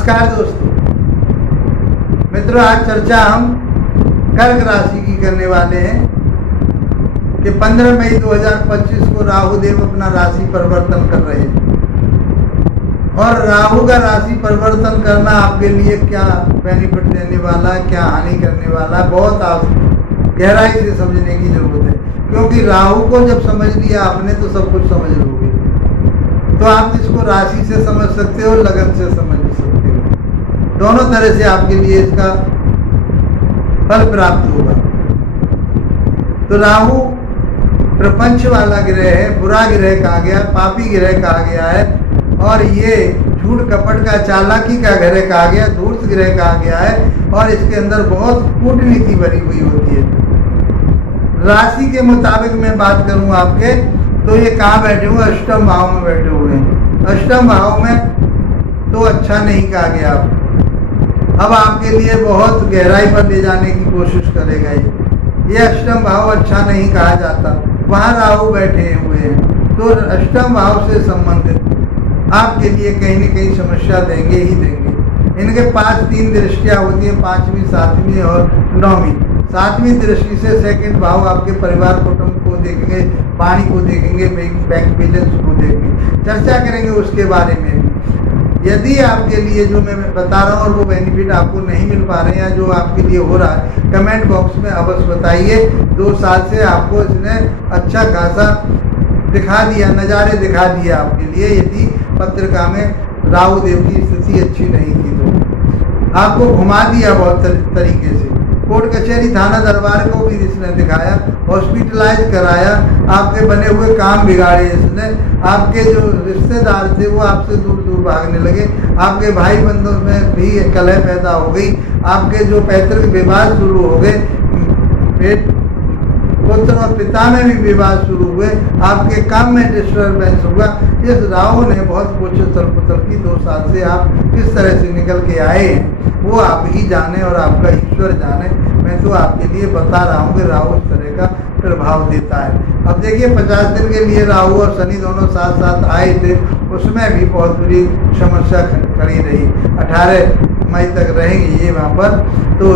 नमस्कार दोस्तों मित्रों, आज चर्चा हम कर्क राशि की करने वाले हैं कि 15 मई 2025 को राहु देव अपना राशि परिवर्तन कर रहे हैं और राहु का राशि परिवर्तन करना आपके लिए क्या बेनिफिट देने वाला है, क्या हानि करने वाला है, बहुत गहराई से समझने की जरूरत है। क्योंकि राहु को जब समझ लिया आपने तो सब कुछ समझ लोगे। तो आप इसको राशि से समझ सकते हो, लगन से समझ सकते हो, दोनों तरह से आपके लिए इसका फल प्राप्त होगा। तो राहु प्रपंच वाला ग्रह है, बुरा ग्रह कहा गया, पापी ग्रह कहा गया है और ये झूठ कपट का, चालाकी का ग्रह कहा गया, धूर्त ग्रह कहा गया है और इसके अंदर बहुत कूटनीति भरी हुई होती है। राशि के मुताबिक मैं बात करूं आपके, तो ये कहाँ बैठे हुए? अष्टम भाव में बैठे हुए हैं। अष्टम भाव में तो अच्छा नहीं कहा गया। अब आपके लिए बहुत गहराई पर ले जाने की कोशिश करेगा ये अष्टम भाव अच्छा नहीं कहा जाता। वहाँ राहु बैठे हुए हैं तो अष्टम भाव से संबंधित आपके लिए कहीं न कहीं समस्या देंगे ही देंगे। इनके 5 दृष्टियाँ होती हैं, 5वीं, 7वीं और 9वीं। 7वीं दृष्टि से सेकंड भाव आपके परिवार कुटुंब को देखेंगे, वाणी को देखेंगे, बैंक बैलेंस को देखेंगे। चर्चा करेंगे उसके बारे में भी। यदि आपके लिए जो मैं बता रहा हूँ और वो बेनिफिट आपको नहीं मिल पा रहे हैं या जो आपके लिए हो रहा है, कमेंट बॉक्स में अवश्य बताइए। 2 साल से आपको इसने अच्छा खासा दिखा दिया, नज़ारे दिखा दिया आपके लिए। यदि पत्रिका में राहु देव की स्थिति अच्छी नहीं थी तो आपको घुमा दिया बहुत तरीके से। कोर्ट कचहरी थाना दरबार को भी इसने दिखाया, हॉस्पिटलाइज कराया, आपके बने हुए काम बिगाड़े इसने। आपके जो रिश्तेदार थे वो आपसे दूर दूर भागने लगे, आपके भाई बंधुओं में भी कलह पैदा हो गई, आपके जो पैतृक विवाद शुरू हो गए, पुत्र और पिता में भी विवाद शुरू हुए, आपके काम में डिस्टर्बेंस हुआ। इस राहु ने बहुत कुछ उथल पुथल की। 2 साल से आप किस तरह से निकल के आए हैं वो आप ही जाने और आपका ईश्वर जाने। मैं तो आपके लिए बता रहा हूँ कि राहु इस तरह का प्रभाव देता है। अब देखिए 50 दिन के लिए राहु और शनि दोनों साथ साथ आए थे, उसमें भी बहुत बड़ी समस्या खड़ी रही। 18 मई तक रहेंगे ये वहाँ पर। तो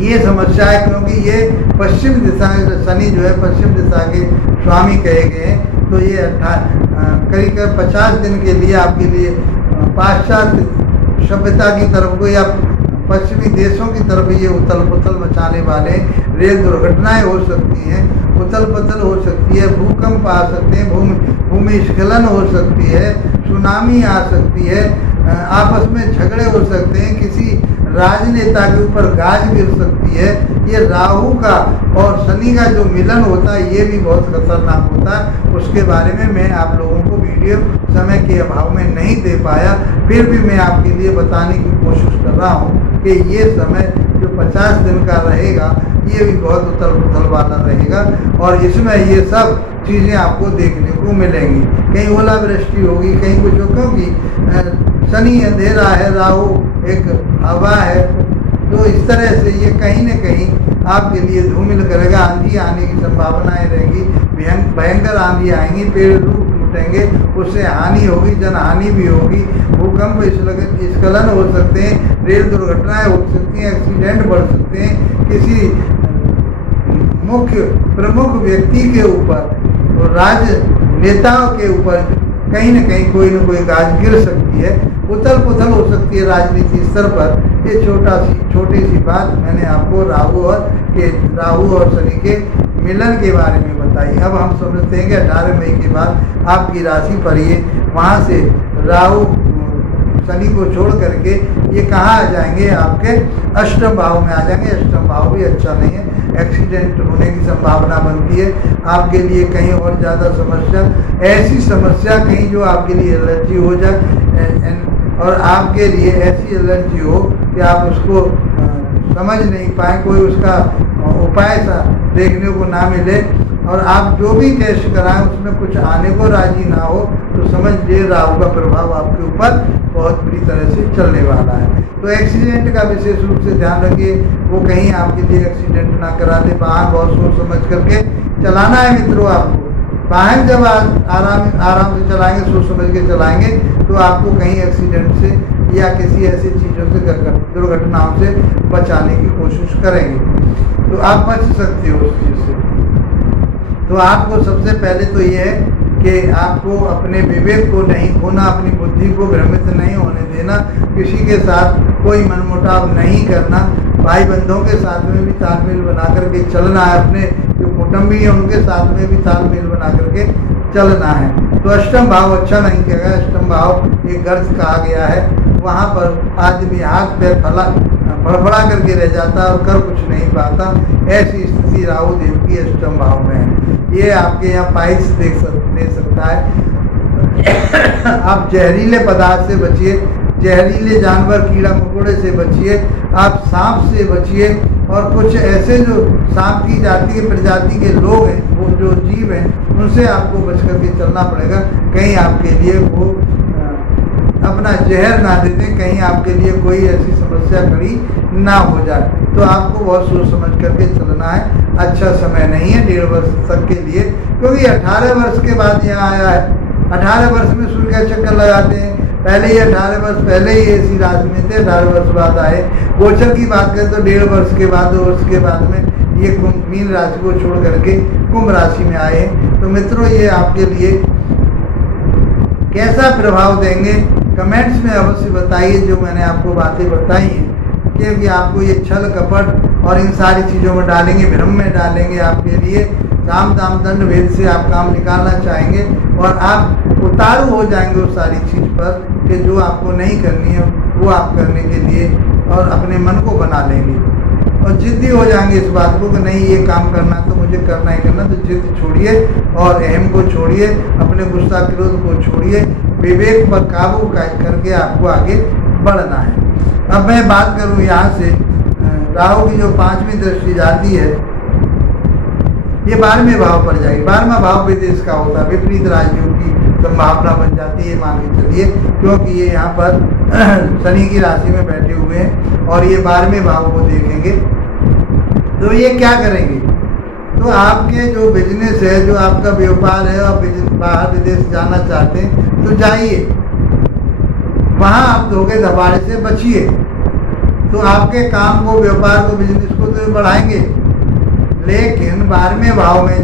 ये समस्या है क्योंकि ये पश्चिम दिशा, शनि जो है पश्चिम दिशा के स्वामी कहे गए हैं। तो ये करीब 50 दिन के लिए आपके लिए पाश्चात्य सभ्यता की तरफ को या पश्चिमी देशों की तरफ ये उथल पुथल मचाने वाले। रेल दुर्घटनाएं हो सकती हैं, उथल पुथल हो सकती है, भूकंप आ सकते हैं, भूमिस्खलन हो सकती है, सुनामी आ सकती है, आपस में झगड़े हो सकते हैं, किसी राजनेता के ऊपर गाज गिर सकती है। ये राहु का और शनि का जो मिलन होता है ये भी बहुत खतरनाक होता है। उसके बारे में मैं आप लोगों को वीडियो समय के अभाव में नहीं दे पाया, फिर भी मैं आपके लिए बताने की कोशिश कर रहा हूँ कि ये समय जो 50 दिन का रहेगा ये भी बहुत उथल पुथल वाला रहेगा और इसमें ये सब चीज़ें आपको देखने को मिलेंगी। कहीं ओलावृष्टि होगी, कहीं कुछ हो, क्योंकि शनि अंधेरा है, राहु एक हवा है। तो इस तरह से ये कहीं न कहीं आपके लिए धूमिल करेगा। आंधी आने की संभावनाएं रहेंगी, भयंकर आंधी आएंगी, पेड़ टूटेंगे, उससे हानि होगी, जनहानि भी होगी, भूकंप स्खलन हो सकते हैं, रेल दुर्घटनाएं हो सकती हैं, एक्सीडेंट बढ़ सकते हैं, किसी मुख्य प्रमुख व्यक्ति के ऊपर और राजनेताओं के ऊपर कहीं न कहीं कोई न कोई गाज गिर सकती है, उथल पुथल हो सकती है राजनीति स्तर पर। ये छोटी सी बात मैंने आपको राहु और शनि के मिलन के बारे में बताई। अब हम समझते हैं कि 18 मई के बाद आपकी राशि पर ये वहाँ से राहु शनि को छोड़ करके ये कहाँ आ जाएंगे? आपके अष्टम भाव में आ जाएंगे। अष्टम भाव भी अच्छा नहीं है, एक्सीडेंट होने की संभावना बनती है आपके लिए। कहीं और ज़्यादा समस्या, ऐसी समस्या कहीं जो आपके लिए एलर्जी हो जाए और आपके लिए ऐसी एलर्जी हो कि आप उसको समझ नहीं पाए, कोई उसका उपाय सा देखने को ना मिले और आप जो भी टेस्ट कराएं उसमें कुछ आने को राजी ना हो, तो समझ लीजिए राहु का प्रभाव आपके ऊपर बहुत बुरी तरह से चलने वाला है। तो एक्सीडेंट का विशेष रूप से ध्यान रखिए, वो कहीं आपके लिए एक्सीडेंट ना करा दे। वाहन बहुत सोच समझ करके चलाना है मित्रों आपको। वाहन जब आराम आराम से चलाएंगे, सोच समझ के चलाएंगे, तो आपको कहीं एक्सीडेंट से या किसी ऐसी चीज़ों से दुर्घटनाओं से बचाने की कोशिश करेंगे, तो आप बच सकते हो उस चीज़ से। तो आपको सबसे पहले तो ये है कि आपको अपने विवेक को नहीं खोना, अपनी बुद्धि को भ्रमित नहीं होने देना, किसी के साथ कोई मनमुटाव नहीं करना, भाई बंधुओं के साथ में भी तालमेल बना करके चलना है, अपने जो कुटुंबी हैं उनके साथ में भी तालमेल बना करके चलना है। तो अष्टम भाव अच्छा नहीं किया गया, अष्टम भाव एक गर्ज कहा गया है, वहाँ पर आदमी हाथ पैर फड़फड़ा करके रह जाता और कर कुछ नहीं पाता। ऐसी स्थिति राहु देव की अष्टम भाव में है। ये आपके यहाँ पाइस दे सकता है। आप जहरीले पदार्थ से बचिए, जहरीले जानवर कीड़ा मकोड़े से बचिए, आप सांप से बचिए, और कुछ ऐसे जो सांप की जाति के प्रजाति के लोग हैं, वो जो जीव हैं, उनसे आपको बच करके चलना पड़ेगा। कहीं आपके लिए वो अपना जहर ना दे दें, कहीं आपके लिए कोई ऐसी समस्या खड़ी ना हो जाए। तो आपको बहुत सोच समझ करके चलना है। अच्छा समय नहीं है 1.5 वर्ष तक के लिए, क्योंकि 18 वर्ष के बाद यहाँ आया है। 18 वर्ष में सूर्य का चक्कर लगाते हैं, पहले ही 18 वर्ष पहले ही इसी राशि में थे, 18 वर्ष बाद आए। गोचर की बात करें तो 1.5 वर्ष के बाद, 2 वर्ष के बाद में ये मीन राशि को छोड़ करके कुंभ राशि में आए। तो मित्रों, ये आपके लिए कैसा प्रभाव देंगे कमेंट्स में अवश्य बताइए, जो मैंने आपको बातें बताई हैं, क्योंकि आपको ये छल कपट और इन सारी चीज़ों में डालेंगे, भ्रम में डालेंगे। आपके लिए साम दाम दंड भेद से आप काम निकालना चाहेंगे और आप उतारू हो जाएंगे उस सारी चीज़ पर कि जो आपको नहीं करनी है वो आप करने के लिए और अपने मन को बना लेंगे और जिद्दी हो जाएंगे इस बात को कि नहीं, ये काम करना तो मुझे करना ही करना। तो जिद छोड़िए और अहम को छोड़िए, अपने गुस्सा क्रोध को छोड़िए, विवेक पर काबू करके आपको आगे बढ़ना है। अब मैं बात करूं यहाँ से, राहु की जो 5वीं दृष्टि जाती है, ये 12वें भाव पर जाएगी। 12वां भाव विदेश का होता है, विपरीत राजयोग की संभावना बन जाती है, मान के चलिए, क्योंकि ये यहाँ पर शनि की राशि में बैठे हुए हैं और ये 12वें भाव को देखेंगे। तो ये क्या करेंगे, तो आपके जो बिजनेस है, जो आपका व्यापार है, और बाहर विदेश जाना चाहते हैं तो जाइए, वहाँ आप धोखे धबाड़े से बचिए। तो आपके काम को, व्यापार को, बिजनेस को तो बढ़ाएंगे, लेकिन 12वें भाव में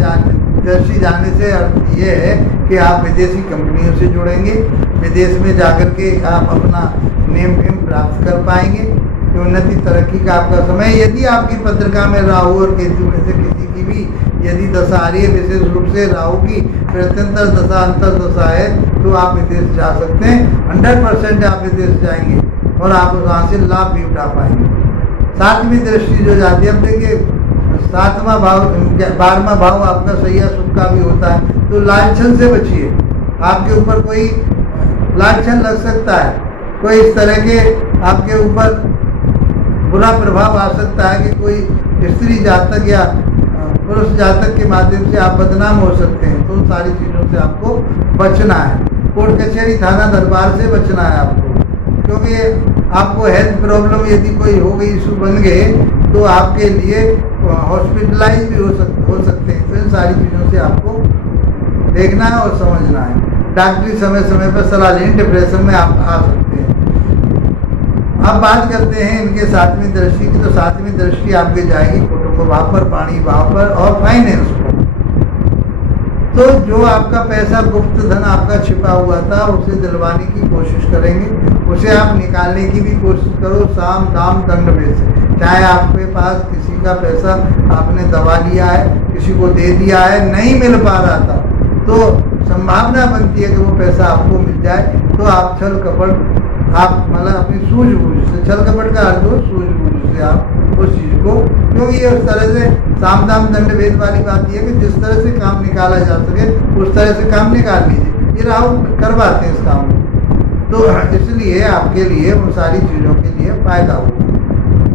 दृष्टि जाने से अर्थ ये है कि आप विदेशी कंपनियों से जुड़ेंगे, विदेश में जाकर के आप अपना नेम फेम प्राप्त कर पाएंगे, उन्नति तरक्की का आपका समय। यदि आपकी पत्रिका में राहु और केतु में से किसी की भी यदि दशा आ रही है, विशेष रूप से राहु की प्रत्यंतर दशा, अंतर दशा है, तो आप विदेश जा सकते हैं। 100% आप विदेश जाएंगे और आप वहाँ से लाभ भी उठा पाएंगे। 7वीं दृष्टि जो जाती है, अब देखिए 7वां भाव, 12वां भाव आपका सैया सुख का भी होता है। तो लालछन से बचिए, आपके ऊपर कोई लालछन लग सकता है, कोई इस तरह के आपके ऊपर बुरा प्रभाव आ सकता है कि कोई स्त्री जातक या पुरुष जातक के माध्यम से आप बदनाम हो सकते हैं। तो उन सारी चीज़ों से आपको बचना है। कोर्ट कचहरी थाना दरबार से बचना है आपको, क्योंकि आपको हेल्थ प्रॉब्लम यदि कोई हो गई, इशू बन गए, तो आपके लिए हॉस्पिटलाइज भी हो सकते हैं। तो इन सारी चीज़ों से आपको देखना है और समझना है। डॉक्टरी समय समय पर सलाह लें, डिप्रेशन में आप आ सकते हैं। अब बात करते हैं इनके 7वीं दृष्टि की। तो 7वीं दृष्टि आपके जाएगी कुटुंब भाव पर, वाणी भाव पर और फाइनेंस पर। तो जो आपका पैसा, गुप्त धन आपका छिपा हुआ था, उसे दिलवाने की कोशिश करेंगे, उसे आप निकालने की भी कोशिश करो, साम दाम दंड भेद से। चाहे आपके पास किसी का पैसा आपने दबा लिया है, किसी को दे दिया है, नहीं मिल पा रहा था, तो संभावना बनती है कि वो पैसा आपको मिल जाए। तो आप छल कपट, आप मतलब अपनी सूझबूझ से, छल कपट का अर्थ हो सूझबूझ से आप उस चीज़ को, क्योंकि ये उस तरह से साम दाम दंड भेद वाली बात यह है कि जिस तरह से काम निकाला जा सके उस तरह से काम निकाल लीजिए। ये राहु करवाते हैं इस काम को, तो इसलिए आपके लिए उन सारी चीज़ों के लिए फायदा होगा।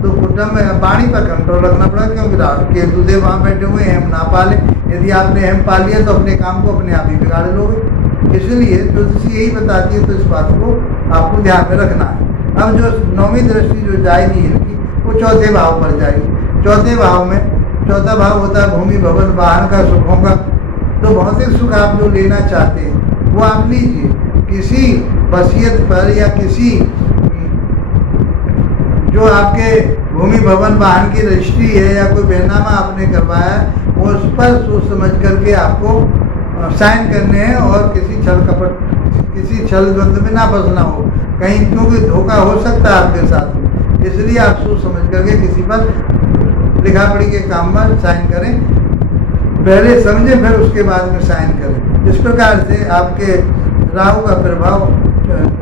तो कुटुंब में वाणी पर कंट्रोल रखना पड़ेगा, क्योंकि केतु देव वहाँ बैठे हुए हैं, हम ना पाले। यदि आपने हम पाल लिया तो अपने काम को अपने आप ही बिगाड़ लोगे। इसलिए ज्योतिषी यही बताती है, तो इस बात को आपको ध्यान में रखना है। अब जो 9वीं दृष्टि जो जाएगी इनकी, वो 4थे भाव पर जाएगी। 4थे भाव में, 4था भाव होता है भूमि भवन वाहन का, सुखों का, तो भौतिक सुख आप जो लेना चाहते हैं वो आप लीजिए, किसी वसीयत पर या किसी जो आपके भूमि भवन वाहन की रजिस्ट्री है या कोई बैनामा आपने करवाया है वो उस पर सोच समझ करके आपको साइन करने हैं, और किसी छल कपट किसी छल द्वंद में ना फंसना हो कहीं, क्योंकि धोखा हो सकता है आपके साथ। इसलिए आप सोच समझ करके किसी पर लिखा पढ़ी के काम में साइन करें, पहले समझें फिर उसके बाद में साइन करें। इस प्रकार से आपके राहु का प्रभाव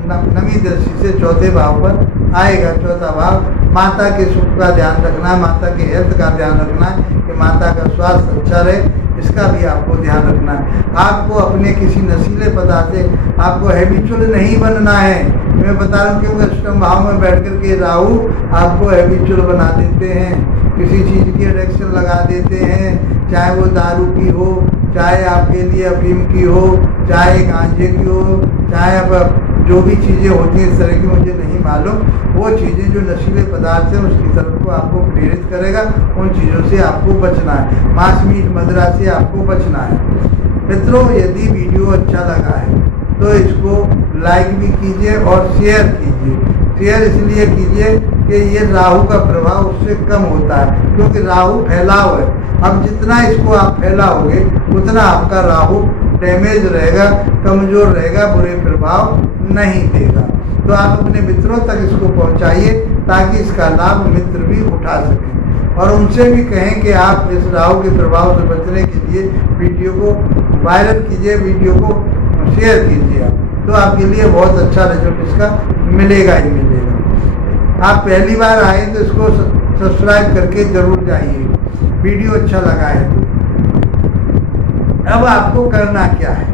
नवी दृष्टि से चौथे भाव पर आएगा। चौथा भाव माता के सुख का ध्यान रखना है, माता के हेल्थ का ध्यान रखना है कि माता का स्वास्थ्य अच्छा रहे, इसका भी आपको ध्यान रखना है। आपको अपने किसी नशीले पदार्थ से आपको हैबिचुअल नहीं बनना है। मैं बता रहा हूँ क्योंकि अष्टम भाव में बैठ कर के राहु आपको हैबिचुअल बना देते हैं, किसी चीज़ की एडिक्शन लगा देते हैं, चाहे वो दारू की हो, चाहे आपके लिए अफीम की हो, चाहे गांजे की हो, चाहे अब जो भी चीज़ें होती हैं इस तरह की मुझे नहीं मालूम, वो चीज़ें जो नशीले पदार्थ हैं उसकी तरफ को आपको प्रेरित करेगा। उन चीज़ों से आपको बचना है, मांस मीट मदिरा से आपको बचना है। मित्रों, यदि वीडियो अच्छा लगा है तो इसको लाइक भी कीजिए और शेयर कीजिए। शेयर इसलिए कीजिए कि ये राहु का प्रभाव उससे कम होता है, क्योंकि राहु फैलाव है। अब जितना इसको आप फैलाओगे उतना आपका राहु डैमेज रहेगा, कमज़ोर रहेगा, बुरे प्रभाव नहीं देगा। तो आप अपने मित्रों तक इसको पहुंचाइए ताकि इसका लाभ मित्र भी उठा सकें, और उनसे भी कहें कि आप इस राहु के प्रभाव से बचने के लिए वीडियो को वायरल कीजिए, वीडियो को शेयर कीजिए। तो आपके लिए बहुत अच्छा रिजल्ट इसका मिलेगा ही मिलेगा। आप पहली बार आए तो इसको सब्सक्राइब करके जरूर जाइए, वीडियो अच्छा लगा है तो। अब आपको करना क्या है,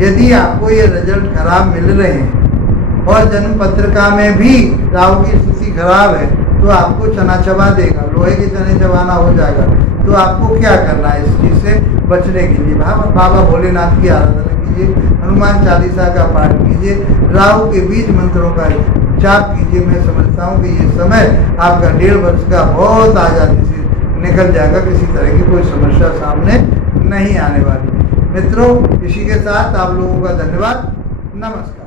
यदि आपको ये रिजल्ट खराब मिल रहे हैं और जन्म पत्रिका में भी राहु की स्थिति खराब है तो आपको चना चबा देगा, लोहे के चने चबाना हो जाएगा। तो आपको क्या करना है इस चीज़ से बचने के लिए? बाबा भोलेनाथ की आराधना कीजिए, हनुमान चालीसा का पाठ कीजिए, राहु के बीज मंत्रों का जाप कीजिए। मैं समझता हूँ कि ये समय आपका 1.5 वर्ष का बहुत आज़ादी से निकल जाएगा, किसी तरह की कोई समस्या सामने नहीं आने वाली। मित्रों, इसी के साथ आप लोगों का धन्यवाद, नमस्कार।